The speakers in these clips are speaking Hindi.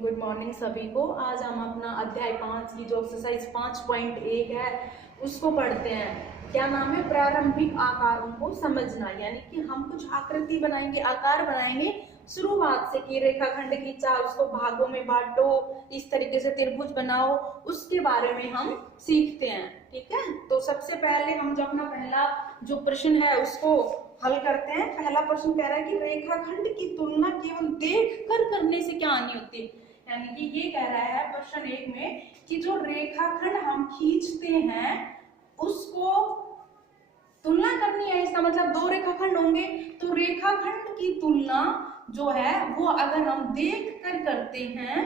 गुड मॉर्निंग सभी को। आज हम अपना अध्याय 5 की जो एक्सरसाइज 5.1 है उसको पढ़ते हैं। क्या नाम है? प्रारंभिक आकारों को समझना। यानी कि हम कुछ आकृति बनाएंगे, आकार बनाएंगे शुरुआत से कि रेखाखंड खींचा, उसको भागों में बांटो, इस तरीके से त्रिभुज बनाओ, उसके बारे में हम सीखते हैं। ठीक है, तो सबसे पहले हम जो अपना पहला जो प्रश्न है उसको हल करते हैं। पहला प्रश्न कह रहा है कि रेखाखंड की तुलना केवल देखकर करने से क्या हानि होती है। यानी कि ये कह रहा है प्रश्न 1 में कि जो रेखाखंड हम खींचते हैं उसको तुलना करनी है। इसका मतलब दो रेखाखंड होंगे तो रेखाखंड की तुलना जो है वो अगर हम देख कर करते हैं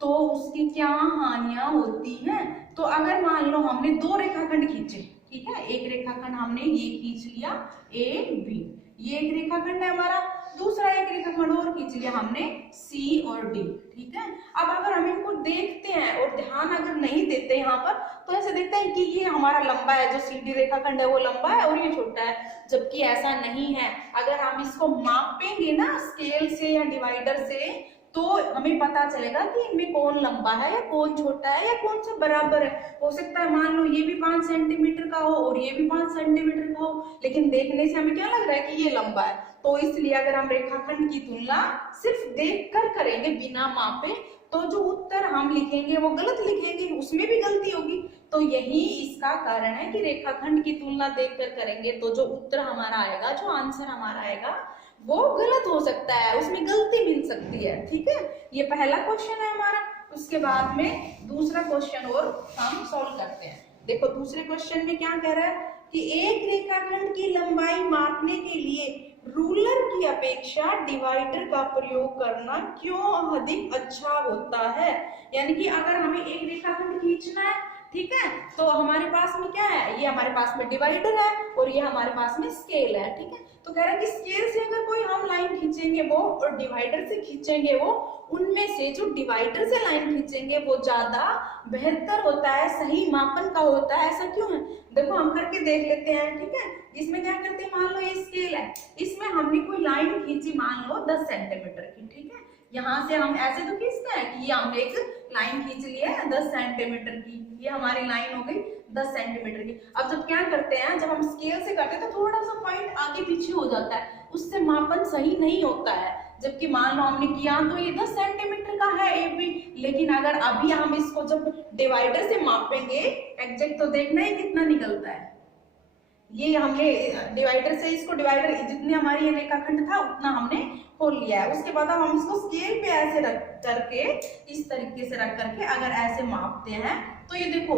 तो उसकी क्या हानियां होती हैं। तो अगर मान लो हमने दो रेखाखंड खींचे, ठीक है, एक रेखाखंड हमने ये खींच लिया ए बी, ये एक रेखाखंड है हमारा, दूसरा एक रेखाखंड और खींच लिया हमने सी और डी। ठीक है, अब अगर हम इनको देखते हैं और ध्यान अगर नहीं देते यहाँ पर तो ऐसे देखते हैं कि ये हमारा लंबा है, जो सी डी रेखाखंड है वो लंबा है और ये छोटा है, जबकि ऐसा नहीं है। अगर हम इसको मापेंगे ना स्केल से या डिवाइडर से तो हमें पता चलेगा कि इनमें कौन लंबा है या कौन छोटा है या कौन सा बराबर है। हो सकता है मान लो ये भी 5 सेंटीमीटर का हो और ये भी 5 सेंटीमीटर का हो, लेकिन देखने से हमें क्या लग रहा है कि ये लंबा है। तो इसलिए अगर हम रेखाखंड की तुलना सिर्फ देखकर करेंगे बिना मापे तो जो उत्तर हम लिखेंगे वो गलत लिखेंगे, उसमें भी गलती होगी। तो यही इसका कारण है कि रेखाखंड की तुलना देखकर करेंगे तो जो उत्तर हमारा आएगा, जो आंसर हमारा आएगा वो गलत हो सकता है, उसमें गलती मिल सकती है। ठीक है, ये पहला क्वेश्चन है हमारा। उसके बाद में दूसरा क्वेश्चन और हम सॉल्व करते हैं। देखो दूसरे क्वेश्चन में क्या कह रहा है कि एक रेखाखंड की लंबाई मापने के लिए रूलर की अपेक्षा डिवाइडर का प्रयोग करना क्यों अधिक अच्छा होता है। यानी कि अगर हमें एक रेखाखंड खींचना है, ठीक है, तो हमारे पास में क्या है, ये हमारे पास में डिवाइडर है और ये हमारे पास में स्केल है। ठीक है, तो कह रहा है कि स्केल से अगर कोई हम लाइन खींचेंगे वो और डिवाइडर से खींचेंगे वो, उनमें से जो डिवाइडर से लाइन खींचेंगे वो ज्यादा बेहतर होता है, सही मापन का होता है। ऐसा क्यों है? देखो हम करके देख लेते हैं। ठीक है, इसमें क्या करते हैं, मान लो ये स्केल है, इसमें हमने कोई लाइन खींची मान लो 10 सेंटीमीटर की। ठीक है, यहाँ से हम ऐसे तो खींचते हैं कि ये हम एक लाइन खींच ली है 10 सेंटीमीटर की, ये हमारी लाइन हो गई 10 सेंटीमीटर की। अब जब क्या करते हैं, जब हम स्केल से करते हैं तो थोड़ा सा पॉइंट आगे पीछे हो जाता है, उससे मापन सही नहीं होता है। जबकि मान लो हमने किया तो ये 10 सेंटीमीटर का है ए बी, लेकिन अगर अभी हम इसको जब डिवाइडर से मापेंगे एग्जैक्ट तो देखना ही कितना निकलता है। ये हमने डिवाइडर से इसको डिवाइडर जितने हमारी ये रेखाखंड था उतना हमने खोल लिया है। उसके बाद हम इसको स्केल पे ऐसे रख करके, इस तरीके से रख करके अगर ऐसे मापते हैं तो ये देखो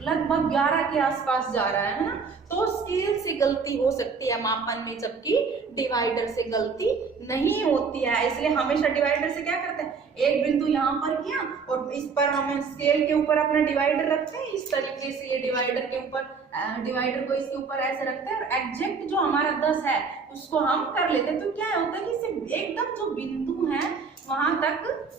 लगभग 11 के आसपास जा रहा है ना। तो स्केल से गलती हो सकती है मापन में, जबकि डिवाइडर से गलती नहीं होती है। इसलिए हमेशा डिवाइडर से क्या करते हैं, एक बिंदु यहाँ पर किया और इस पर हम स्केल के ऊपर अपना डिवाइडर रखते हैं, इस तरीके से ये डिवाइडर के ऊपर, डिवाइडर को इसके ऊपर ऐसे रखते हैं और एग्जैक्ट जो हमारा 10 है उसको हम कर लेते हैं। तो क्या होता है कि सिर्फ एकदम जो बिंदु है वहां तक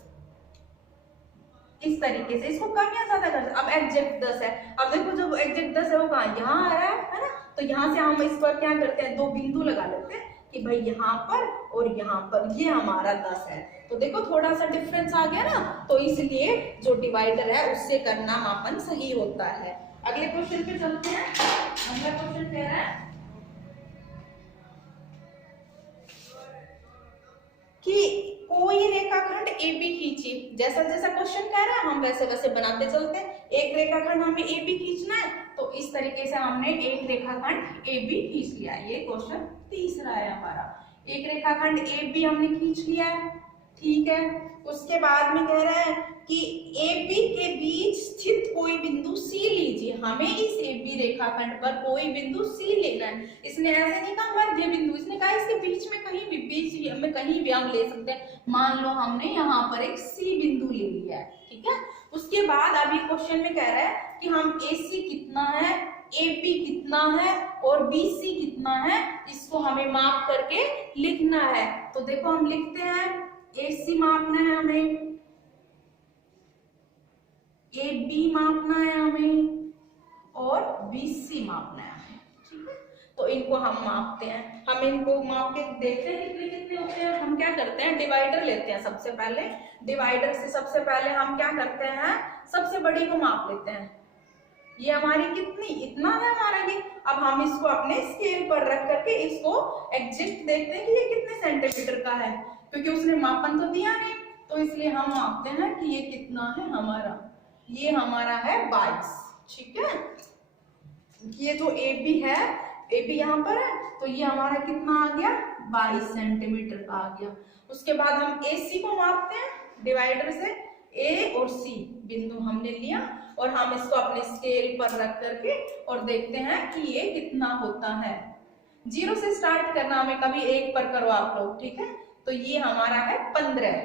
इस तरीके से इसको कम या ज्यादा कर। अब एग्जैक्ट 10 है, अब देखो जब एग्जैक्ट 10 है वो कहाँ, यहाँ आ रहा है ना। तो यहाँ से हम इस पर क्या करते हैं, दो बिंदु लगा लेते हैं कि भाई यहाँ पर और यहाँ पर ये हमारा 10 है। तो देखो थोड़ा सा डिफरेंस आ गया ना, तो इसलिए जो डिवाइडर है उससे करना मापन सही होता है। अगले क्वेश्चन पे चलते हैं। अगला क्वेश्चन कह रहा है कि कोई रेखाखंड ए बी खींची। जैसा जैसा क्वेश्चन कह रहा है हम वैसे वैसे बनाते चलते हैं। एक रेखाखंड हमें ए बी खींचना है तो इस तरीके से हमने एक रेखाखंड ए बी खींच लिया। ये क्वेश्चन तीसरा है हमारा। एक रेखाखंड ए बी हमने खींच लिया है, ठीक है। उसके बाद में कह रहा है कि ए बी के बीच स्थित कोई बिंदु सी लीजिए। हमें इस ए बी रेखाखंड पर कोई बिंदु सी लेना है। इसने ऐसे नहीं कहा मध्य बिंदु, इसने कहा इसके बीच में कहीं भी, बीच में कहीं भी हम ले सकते हैं। मान लो हमने यहाँ पर एक सी बिंदु ले लिया है, ठीक है। उसके बाद अभी क्वेश्चन में कह रहा है कि हम ए सी कितना है, ए बी कितना है और बी सी कितना है, इसको हमें माप करके लिखना है। तो देखो हम लिखते हैं ए सी मापना है हमें, ए बी मापना है हमें और बी सी मापना है हमें, ठीक है। तो इनको हम मापते हैं। हम इनको माप के देखते हैं कितने कितने होते हैं। हम क्या करते हैं, डिवाइडर लेते हैं सबसे पहले। डिवाइडर से सबसे पहले हम क्या करते हैं, सबसे बड़ी को माप लेते हैं। ये हमारी कितनी, इतना है हमारा ये। अब हम इसको अपने स्केल पर रख करके इसको एग्जैक्ट देखते हैं कि ये कितने सेंटीमीटर का है, क्योंकि उसने मापन तो दिया नहीं, तो इसलिए हम मापते हैं कि ये कितना है हमारा। ये हमारा है 22, ठीक है। ये जो AB है, AB यहाँ पर है, तो ये हमारा कितना आ गया, 22 सेंटीमीटर का आ गया। उसके बाद हम AC को मापते हैं डिवाइडर से। A और C बिंदु हमने लिया और हम इसको अपने स्केल पर रख करके और देखते हैं कि ये कितना होता है। 0 से स्टार्ट करना, हमें कभी 1 पर करो आप लोग, ठीक है। तो ये हमारा है 15,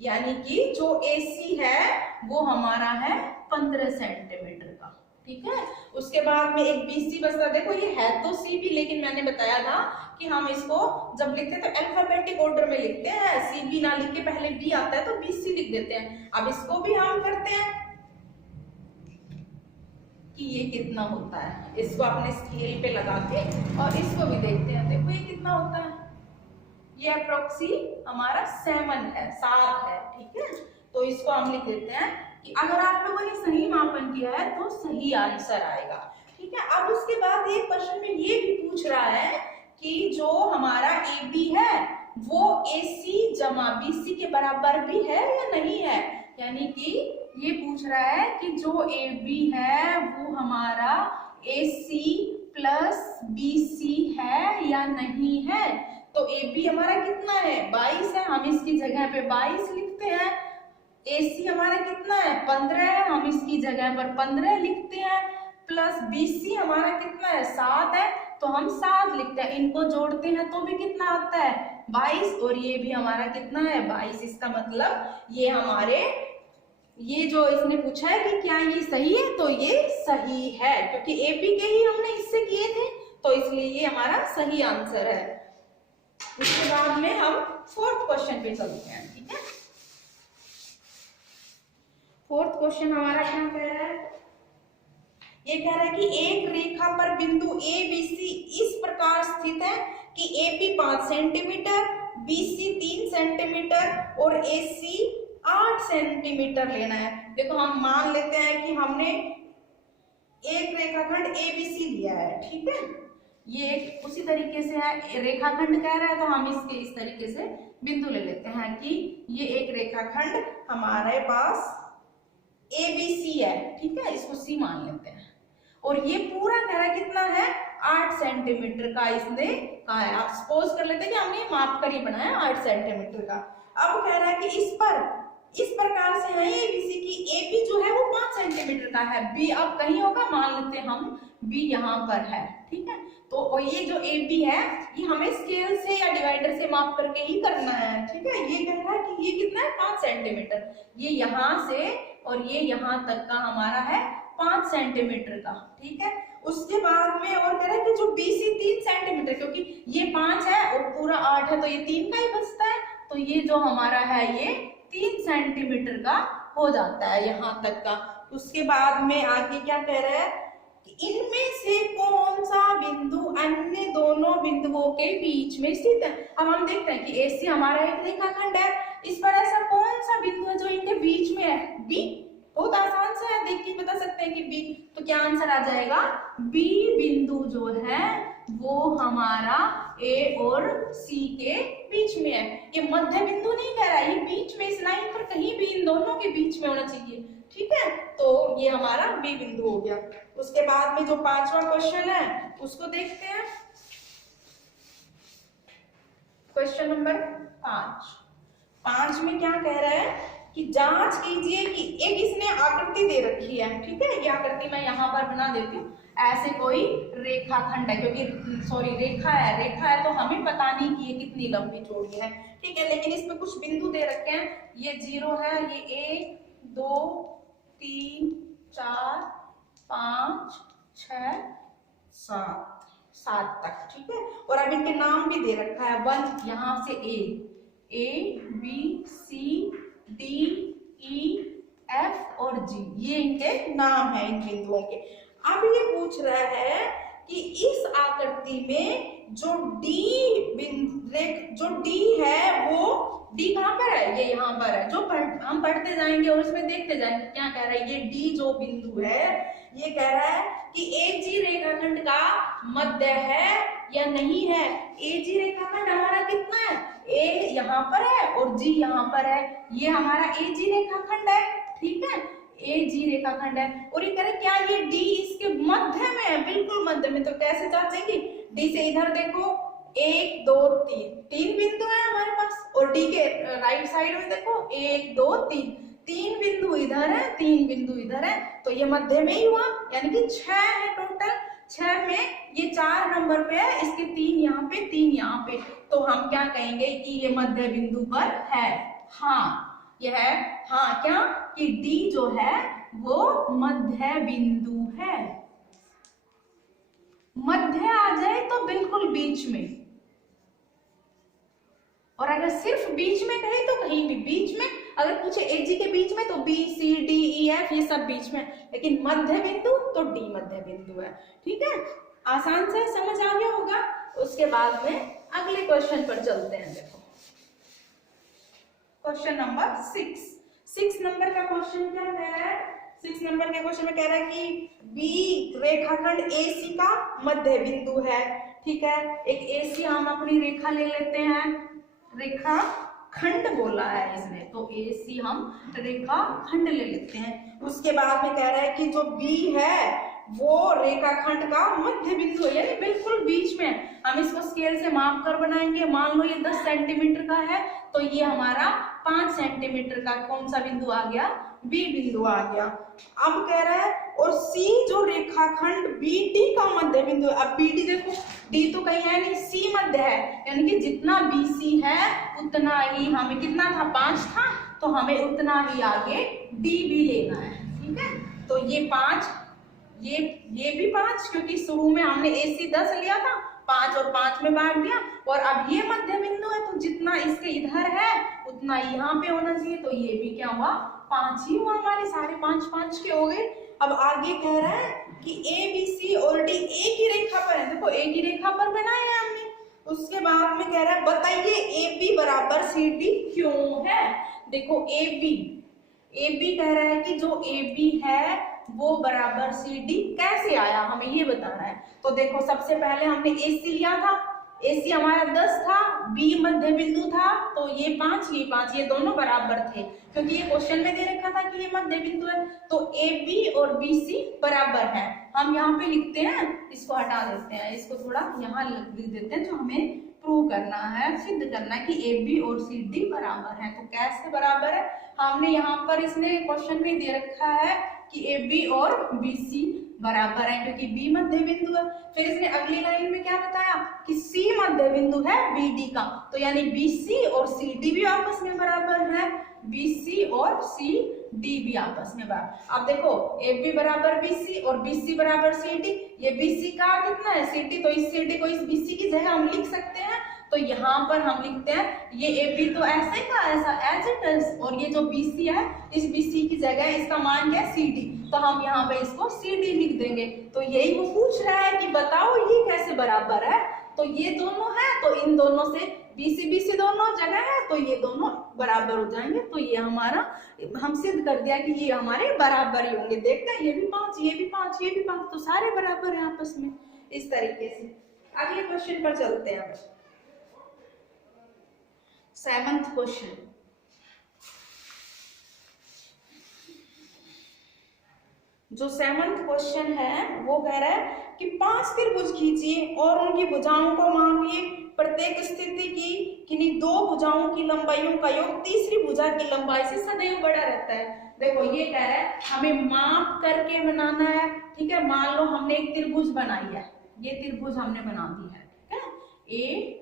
यानी कि जो AC है वो हमारा है 15 सेंटीमीटर का, ठीक है। उसके बाद में एक BC बचता, देखो ये है तो C भी, लेकिन मैंने बताया था कि हम इसको जब लिखते हैं तो अल्फाबेटिक ऑर्डर में लिखते हैं। CB ना लिख के पहले B आता है तो BC लिख देते हैं। अब इसको भी हम करते हैं कि ये कितना होता है, इसको अपने स्केल पे लगा के और इसको भी देखते हैं। देखो ये कितना होता है, ये अप्रोक्सी हमारा 7 है, 7 है, ठीक है। तो इसको हम लिख देते हैं कि अगर आप लोगों ने सही मापन किया है तो सही आंसर आएगा, ठीक है। अब उसके बाद एक क्वेश्चन में ये भी पूछ रहा है कि जो हमारा AB है वो AC जमा BC के बराबर भी है या नहीं है, यानी कि ये पूछ रहा है कि जो AB है वो हमारा AC प्लस BC है या नहीं है। तो AB हमारा कितना है, 22 है, हम इसकी जगह पे 22 लिखते हैं। AC हमारा कितना है, 15 है, हम इसकी जगह पर 15 लिखते हैं। प्लस BC हमारा कितना है, 7 है, तो हम 7 लिखते हैं। इनको जोड़ते हैं तो भी कितना आता है, 22, और ये भी हमारा कितना है, 22। इसका मतलब ये हमारे, ये जो इसने पूछा है कि क्या ये सही है, तो ये सही है, क्योंकि AB के ही हमने इससे किए थे, तो इसलिए ये हमारा सही आंसर है। उसके बाद में हम 4th क्वेश्चन पे चलते हैं, ठीक है। 4th क्वेश्चन हमारा क्या कह रहा है, ये कह रहा है कि एक रेखा पर बिंदु ABC इस प्रकार स्थित है कि AB 5 सेंटीमीटर, BC 3 सेंटीमीटर और AC 8 सेंटीमीटर लेना है। देखो हम मान लेते हैं कि हमने एक रेखाखंड ABC लिया है, ठीक है। ये उसी तरीके से है, रेखाखंड कह रहा है तो हम इसके इस तरीके से बिंदु ले लेते हैं कि ये एक रेखाखंड हमारे पास ABC है, ठीक है, इसको C मान लेते हैं। और ये पूरा कह रहा है कितना है, 8 सेंटीमीटर का इसने कहा है। आप सपोज कर लेते हैं कि हमने माप कर ही बनाया 8 सेंटीमीटर का। अब कह रहा है कि इस प्रकार से है ABC की AB जो है वो 5 सेंटीमीटर का है, B अब कहीं होगा, मान लेते हैं हम B यहाँ पर है, ठीक है। तो ये जो AB है ये हमें स्केल से या डिवाइडर से माप करके ही करना है, ठीक है। ये कह रहा है कि ये कितना है, 5 सेंटीमीटर, ये यहाँ से और ये यहाँ तक का हमारा है 5 सेंटीमीटर का, ठीक है। उसके बाद में और कह रहा है कि जो BC 3 सेंटीमीटर, क्योंकि ये 5 है और पूरा 8 है तो ये 3 का ही बचता है, तो ये जो हमारा है ये 3 सेंटीमीटर का हो जाता है यहाँ तक का। उसके बाद में आगे क्या कह रहा है कि इनमें से कौन सा बिंदु अन्य दोनों बिंदुओं के बीच में स्थित है। अब हम देखते हैं कि AC हमारा एक रेखाखंड है, इस पर ऐसा कौन सा बिंदु है जो इनके बीच में है, B। बहुत आसान से है, देख के बता सकते हैं कि B, तो क्या आंसर आ जाएगा, B बिंदु जो है वो हमारा A और C के बीच में है। ये मध्य बिंदु नहीं कह रहा है, ये बीच में इस लाइन पर कहीं भी इन दोनों के बीच में होना चाहिए, ठीक है। तो ये हमारा B बिंदु हो गया। उसके बाद में जो 5वां क्वेश्चन है उसको देखते हैं। क्वेश्चन नंबर 5 में क्या कह रहा है कि जांच कीजिए कि एक इसने आकृति दे रखी है, ठीक है। ये आकृति मैं यहाँ पर बना देती हूँ। ऐसे कोई रेखाखंड है, क्योंकि रेखा है तो हमें पता नहीं कि ये कितनी लंबी चौड़ी है, ठीक है। लेकिन इसमें कुछ बिंदु दे रखे हैं, ये 0 है, ये 1 2 3 4 5 6 7 तक, ठीक है। और अब इनके नाम भी दे रखा है, 1 यहाँ से A B C D E F और G, ये इनके नाम है इन बिंदुओं के। अब ये पूछ रहा है कि इस आकृति में जो डी है वो डी कहाँ पर है, ये यहाँ पर है। जो हम पढ़ते जाएंगे और इसमें देखते जाएंगे क्या कह रहा है। ये डी जो बिंदु है ये कह रहा है कि एजी रेखाखंड का मध्य है या नहीं है। एजी रेखाखंड हमारा कितना है, ए यहाँ पर है और जी यहाँ पर है, ये हमारा एजी रेखाखंड है, ठीक है, एजी रेखाखंड है। और ये कह रहे क्या ये डी इसके मध्य में है, बिल्कुल मध्य में। तो कैसे जांचेंगे, डी से इधर देखो 1 2 3 तीन बिंदु है हमारे पास, और डी के राइट साइड में देखो 1 2 3 तीन बिंदु इधर है, तीन बिंदु इधर है, तो ये मध्य में ही हुआ, यानी कि 6 है टोटल। 6 में ये 4 नंबर पे है, इसके 3 यहाँ पे 3 यहाँ पे, तो हम क्या कहेंगे कि ये मध्य बिंदु पर है। हाँ ये है, हाँ क्या कि डी जो है वो मध्य बिंदु है। मध्य आ जाए तो बिल्कुल बीच में, और अगर सिर्फ बीच में कहे तो कहीं भी बीच में। अगर पूछे एजी के बीच में तो B C D E F ये सब बीच में, लेकिन मध्य बिंदु तो डी मध्य बिंदु है, ठीक है। आसान से समझ आ गया होगा। उसके बाद में अगले क्वेश्चन पर चलते हैं। देखो क्वेश्चन नंबर 6 नंबर का क्वेश्चन क्या कह रहा है। 6 नंबर के क्वेश्चन में कह रहा है कि बी रेखाखंड एसी का मध्य बिंदु है, ठीक है। एक एसी हम अपनी रेखा ले लेते हैं, रेखा खंड बोला है इसने, तो एसी हम रेखा खंड ले लेते हैं। उसके बाद में कह रहा है कि जो बी है वो रेखाखंड का मध्य बिंदु है, यानी बिल्कुल बीच में। हम इसको स्केल से माप कर बनाएंगे। मान लो ये 10 सेंटीमीटर का है, तो ये हमारा 5 सेंटीमीटर का कौन सा बिंदु आ गया, बी बिंदु आ गया। अब कह रहा है और सी जो रेखाखंड बीडी का मध्य बिंदु है। अब बीडी देखो, डी तो कहीं है नहीं, सी मध्य है, यानी कि जितना बीसी है उतना ही हमें, कितना था 5 था, तो हमें उतना ही आगे डी भी लेना है, ठीक है। तो ये 5, ये भी 5, क्योंकि शुरू में हमने एसी 10 लिया था, 5 और 5 में बांट दिया, और अब ये मध्य बिंदु है तो जितना इसके इधर है उतना यहाँ पे होना चाहिए, तो ये भी क्या हुआ, 5 ही हुआ, हमारे सारे 5 के हो गए। अब आगे कह रहा है कि ए बी सी और डी एक ही रेखा पर है। देखो एक ही रेखा पर बनाया है हमने। उसके बाद में कह रहा है बताइए ए बी बराबर सी डी क्यों है। देखो ए बी कह रहा है कि जो ए बी है वो बराबर सी डी कैसे आया, हमें ये बताना है। तो देखो सबसे पहले हमने ए सी लिया था, ए सी हमारा 10 था, बी मध्य बिंदु था, तो ये 5 ये दोनों बराबर थे, क्योंकि ये क्वेश्चन में दे रखा था कि ये मध्य बिंदु है। तो ए बी और बी सी बराबर है। हम यहाँ पे लिखते हैं, इसको हटा देते हैं, इसको थोड़ा यहाँ लिख देते हैं, जो हमें प्रूव करना है, सिद्ध करना है कि ए बी और सी डी बराबर है। तो कैसे बराबर है, हमने यहाँ पर इसने क्वेश्चन में दे रखा है कि ए बी और बी सी बराबर है, क्योंकि बी मध्य बिंदु है। फिर इसने अगली लाइन में क्या बताया कि सी मध्य बिंदु है बी डी का, तो यानी बी सी और सी डी भी आपस में बराबर है, बी सी और सी डी भी आपस में बराबर। अब देखो ए बी बराबर बी सी और बी सी बराबर सी डी, ये बी सी का कितना है सी डी, तो इस सी डी को इस बी सी की जगह हम लिख सकते हैं। तो यहाँ पर हम लिखते हैं ये ए बी तो ऐसे का ऐसा एज इट इज, और ये जो बी सी है इस बी सी की जगह इसका मान क्या है सी डी, तो हम यहाँ पे इसको सी डी लिख देंगे। तो यही वो पूछ रहा है कि बताओ ये कैसे बराबर है। तो ये दोनों है, तो इन दोनों से बी सी दोनों जगह है, तो ये दोनों बराबर हो जाएंगे। तो ये हमारा, हम सिद्ध कर दिया कि ये हमारे बराबर ही होंगे। देखते हैं ये भी 5, ये भी 5, ये भी 5, तो सारे बराबर है आपस में। इस तरीके से अगले क्वेश्चन पर चलते हैं। 7th क्वेश्चन, जो 7th क्वेश्चन है वो कह रहा है कि 5 त्रिभुज खींचिए और उनकी भुजाओं को मापिए। प्रत्येक स्थिति की किन्हीं 2 भुजाओं की लंबाइयों का योग तीसरी भुजा की लंबाई से सदैव बड़ा रहता है। देखो ये कह रहा है हमें माप करके बनाना है, ठीक है। मान लो हमने एक त्रिभुज बनाई है, ये त्रिभुज हमने बना दी है, ठीक है, ए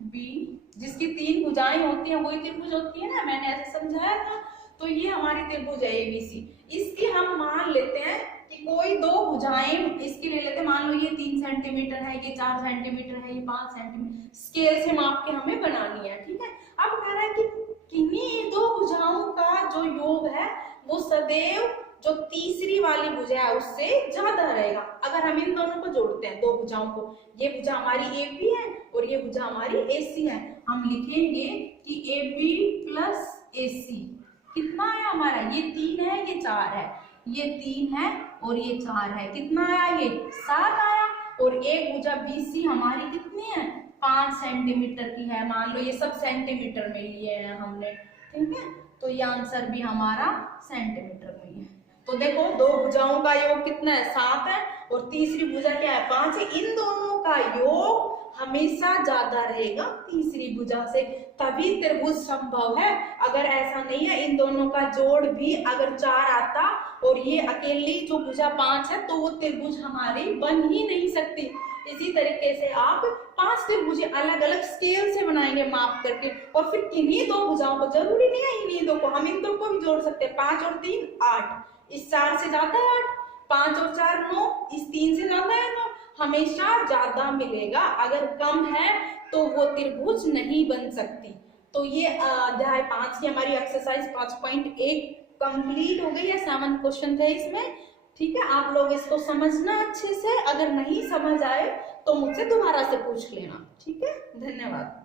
बी, जिसकी 3 भुजाएं होती हैं वही त्रिभुज होती है ना, मैंने ऐसे समझाया था। तो ये हमारी त्रिभुज है एबीसी, इसकी हम मान लेते हैं कि कोई 2 भुजाएं इसकी ले लेते हैं। मान लो ये 3 सेंटीमीटर है, ये 4 सेंटीमीटर है, ये 5 सेंटीमीटर, स्केल से माप के हमें बनानी है, ठीक है। अब कह रहा है कि किन्हीं 2 भुजाओं का जो योग है वो सदैव जो तीसरी वाली भुजा है उससे ज्यादा रहेगा। अगर हम इन दोनों को जोड़ते हैं, दो भुजाओं को, ये भुजा हमारी AB है और ये भुजा हमारी AC है, हम लिखेंगे कि AB प्लस AC कितना है हमारा, ये 3 है, ये 4 है, ये 3 है और ये 4 है, कितना आया, ये 7 आया। और एक भुजा BC हमारी कितनी है, 5 सेंटीमीटर की है। मान लो ये सब सेंटीमीटर में लिए हैं हमने, ठीक है, तो ये आंसर भी हमारा सेंटीमीटर में है। तो देखो दो भुजाओं का योग कितना है, 7 है, और तीसरी भुजा क्या है, 5 है। इन दोनों का योग हमेशा ज्यादा रहेगा तीसरी भुजा से, तभी त्रिभुज संभव है। अगर ऐसा नहीं है, इन दोनों का जोड़ भी अगर 4 आता और ये अकेली जो भुजा 5 है, तो वो त्रिभुज हमारी बन ही नहीं सकती। इसी तरीके से आप 5 त्रिभुज अलग अलग स्केल से बनाएंगे माप करके, और फिर किन्हीं दो भुजाओं को, जरूरी नहीं है इन्हीं दो को, हम इन दो को भी जोड़ सकते हैं। 5 और 3 8, इस 4 से ज्यादा है 8, 5 और 4 9, इस 3 से ज्यादा है 9, हमेशा ज्यादा मिलेगा। अगर कम है तो वो त्रिभुज नहीं बन सकती। तो ये अध्याय 5 की हमारी एक्सरसाइज 5.1 कंप्लीट हो गई है। 7 क्वेश्चन थे इसमें, ठीक है। आप लोग इसको समझना अच्छे से, अगर नहीं समझ आए तो मुझसे दोबारा से पूछ लेना, ठीक है। धन्यवाद।